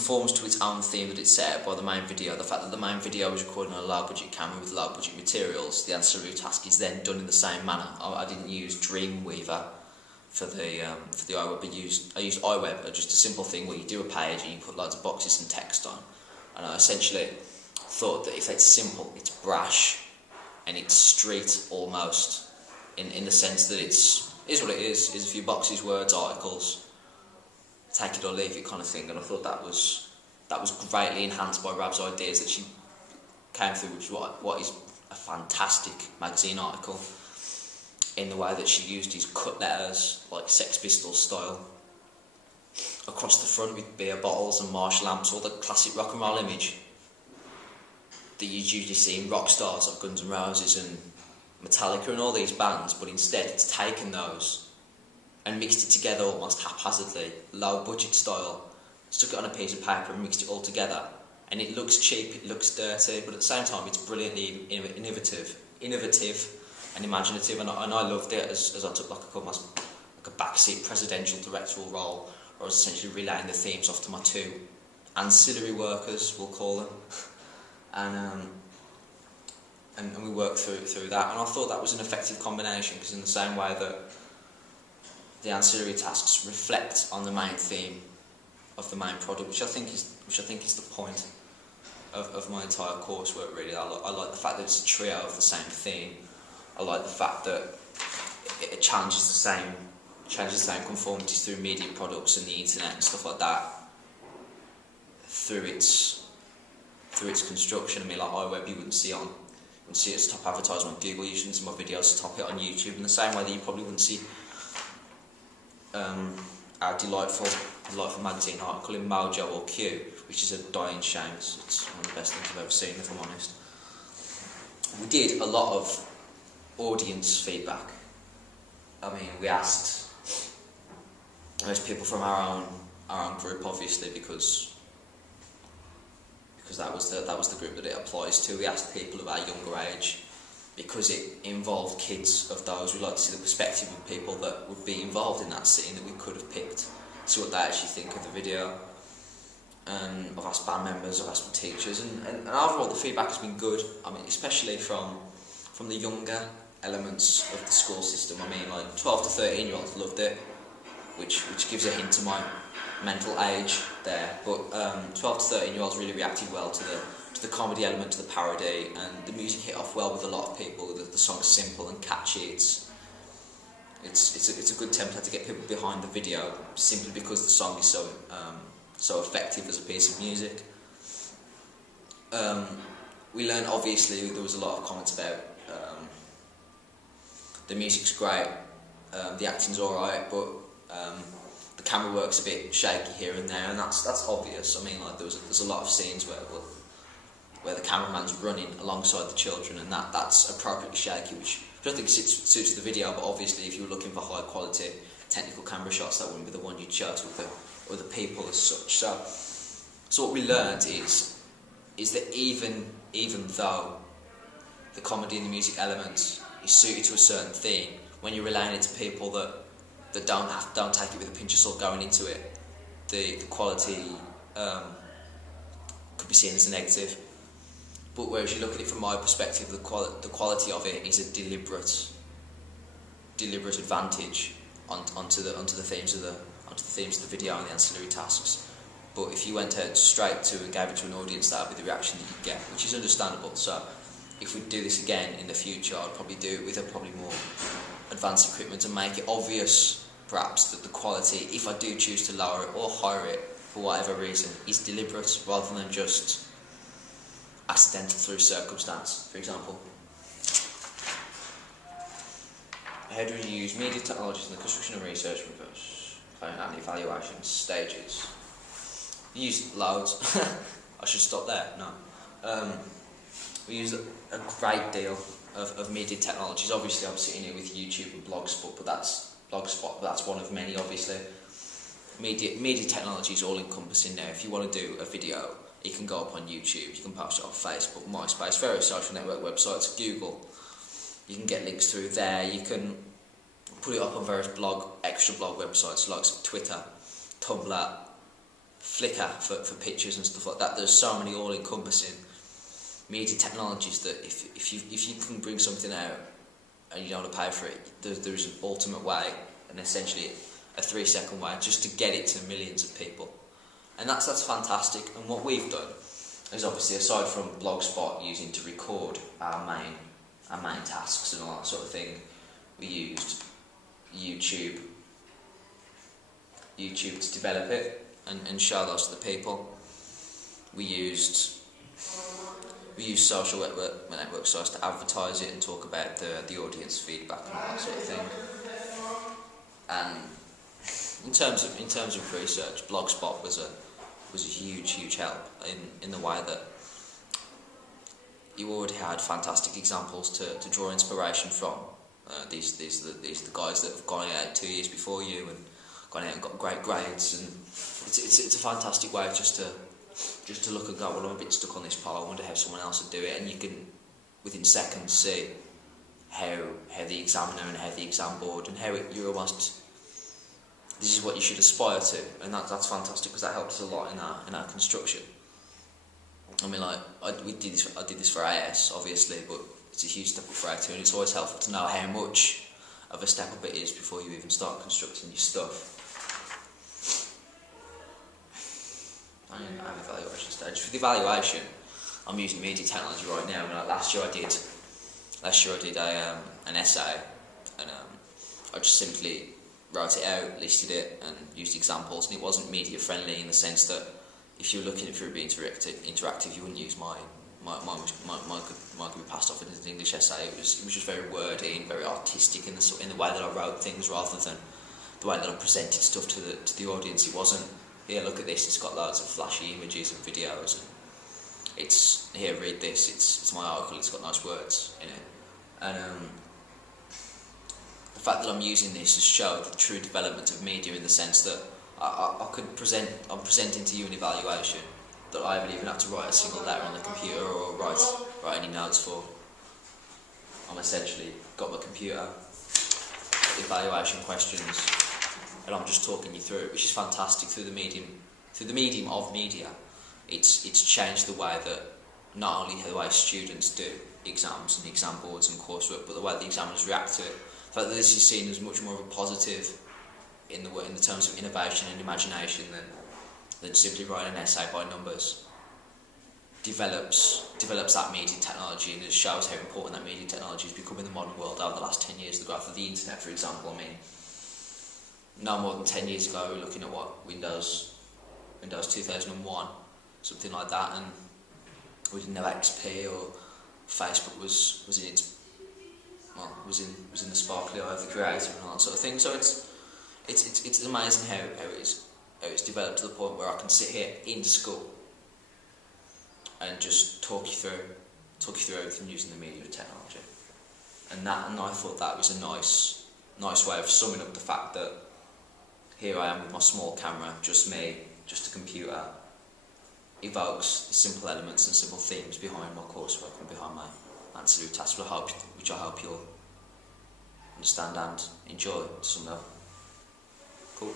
conforms to its own theme that it's set out by the main video. The fact that the main video was recorded on a low budget camera with low budget materials, the ancillary task is then done in the same manner. I didn't use Dreamweaver for the iWeb. I used iWeb, just a simple thing where you do a page and you put loads of boxes and text on. And I essentially thought that if it's simple, it's brash, and it's street almost, in the sense that is what it is a few boxes, words, articles, take it or leave it kind of thing. And I thought that was greatly enhanced by Rab's ideas that she came through, which is what is a fantastic magazine article, in the way that she used his cut letters, like Sex Pistols style, across the front with beer bottles and marsh lamps, all the classic rock and roll image that you usually see in rock stars like Guns N' Roses and Metallica and all these bands, but instead it's taken those and mixed it together almost haphazardly, low budget style, stuck it on a piece of paper and mixed it all together, and it looks cheap, it looks dirty, but at the same time it's brilliantly innovative and imaginative, and I loved it as I took like a backseat presidential directorial role, where I was essentially relaying the themes off to my two ancillary workers, we'll call them, and we worked through that, and I thought that was an effective combination, because in the same way that the ancillary tasks reflect on the main theme of the main product, which I think is the point of my entire coursework. Really, I like the fact that it's a trio of the same theme. I like the fact that it challenges the same conformities through media products and the internet and stuff like that through its construction. I mean, like iWeb, you wouldn't see it as top advertisement on Google. You shouldn't see my videos to top it on YouTube, in the same way that you probably wouldn't see our delightful magazine article in Mojo or Q, which is a dying shame. It's one of the best things I've ever seen, if I'm honest. We did a lot of audience feedback. I mean, we asked most people from our own group, obviously, because that was the group that it applies to. We asked people of our younger age, because it involved kids of those. We like to see the perspective of people that would be involved in that scene that we could have picked, see what they actually think of the video. And I've asked band members, I've asked my teachers, and overall the feedback has been good. I mean, especially from the younger elements of the school system. I mean, like 12 to 13 year olds loved it, which gives a hint to my mental age there. But 12 to 13 year olds really reacted well to the comedy element, to the parody, and the music hit off well with a lot of people. The song's simple and catchy. It's a good template to get people behind the video, simply because the song is so effective as a piece of music. We learned, obviously, there was a lot of comments about the music's great, the acting's alright, but the camera work's a bit shaky here and there, and that's obvious. I mean, like there's a lot of scenes where the cameraman's running alongside the children, and that's appropriately shaky, which I think suits the video. But obviously, if you were looking for high quality technical camera shots, that wouldn't be the one you'd show to other people as such. So what we learned is that even though the comedy and the music elements is suited to a certain theme, when you're relaying it to people that don't take it with a pinch of salt going into it, the quality could be seen as a negative. But whereas you look at it from my perspective, the quality of it is a deliberate advantage onto the themes of the video and the ancillary tasks. But if you went out straight to and gave it to an audience, that would be the reaction that you'd get, which is understandable. So if we do this again in the future, I'd probably do it with a probably more advanced equipment and make it obvious, perhaps, that the quality, if I do choose to lower it or higher it for whatever reason, is deliberate rather than just accidental through circumstance, for example. How do you use media technologies in the construction and research and evaluation stages? We use loads. I should stop there. No. We use a great deal of media technologies. Obviously, I'm sitting here with YouTube and Blogspot, but that's one of many. Obviously, media technology is all encompassing now. If you want to do a video, it can go up on YouTube. You can post it on Facebook, MySpace, various social network websites, Google. You can get links through there. You can put it up on various extra blog websites like Twitter, Tumblr, Flickr for pictures and stuff like that. There's so many all-encompassing media technologies that if you can bring something out and you don't want to pay for it, there's an ultimate way, and essentially a 3-second way just to get it to millions of people, and that's fantastic. And what we've done is, obviously, aside from Blogspot using to record our main tasks and all that sort of thing, we used YouTube to develop it and show those to the people. We used social network sites to advertise it and talk about the audience feedback and all that sort of thing. And in terms of research, Blogspot was a huge help in the way that you already had fantastic examples to draw inspiration from. These are the guys that have gone out 2 years before you and gone out and got great grades, and it's a fantastic way just to look and go, well, I'm a bit stuck on this part, I wonder how someone else would do it, and you can within seconds see how the examiner and how the exam board and how you're almost, this is what you should aspire to, and that's fantastic because that helps us a lot in our construction. I mean, like I did this for AS obviously, but it's a huge step up for A2, and it's always helpful to know how much of a step up it is before you even start constructing your stuff. I'm in the evaluation stage. For the evaluation, I'm using media technology right now. And like last year I did an essay, and I just simply wrote it out, listed it, and used examples. And it wasn't media friendly in the sense that if you're looking for it to be interactive, you wouldn't use mine. Mine could be passed off as an English essay. It was just very wordy and very artistic in the way that I wrote things, rather than the way that I presented stuff to the audience. It wasn't, here, look at this, it's got loads of flashy images and videos, and it's, here, read this, it's my article, it's got nice words in it. And the fact that I'm using this has showed the true development of media, in the sense that I'm presenting to you an evaluation that I haven't even had to write a single letter on the computer or write any notes for. I'm essentially got my computer, evaluation questions, and I'm just talking you through it, which is fantastic. Through the medium of media, it's changed the way that, not only the way students do exams and exam boards and coursework, but the way the examiners react to it. The fact that this is seen as much more of a positive in the terms of innovation and imagination than simply writing an essay by numbers, develops that media technology, and it shows how important that media technology has become in the modern world over the last 10 years. The growth of the internet, for example. I mean, no more than 10 years ago we were looking at what Windows 2001, something like that, and we didn't have XP, or Facebook was in the sparkly eye of the creator and all that sort of thing. So it's amazing how it's developed to the point where I can sit here in school and just talk you through everything using the media technology. And I thought that was a nice way of summing up the fact that here I am with my small camera, just me, just a computer, evokes the simple elements and simple themes behind my coursework and behind my ancillary tasks, which I hope you'll understand and enjoy to some level. Cool.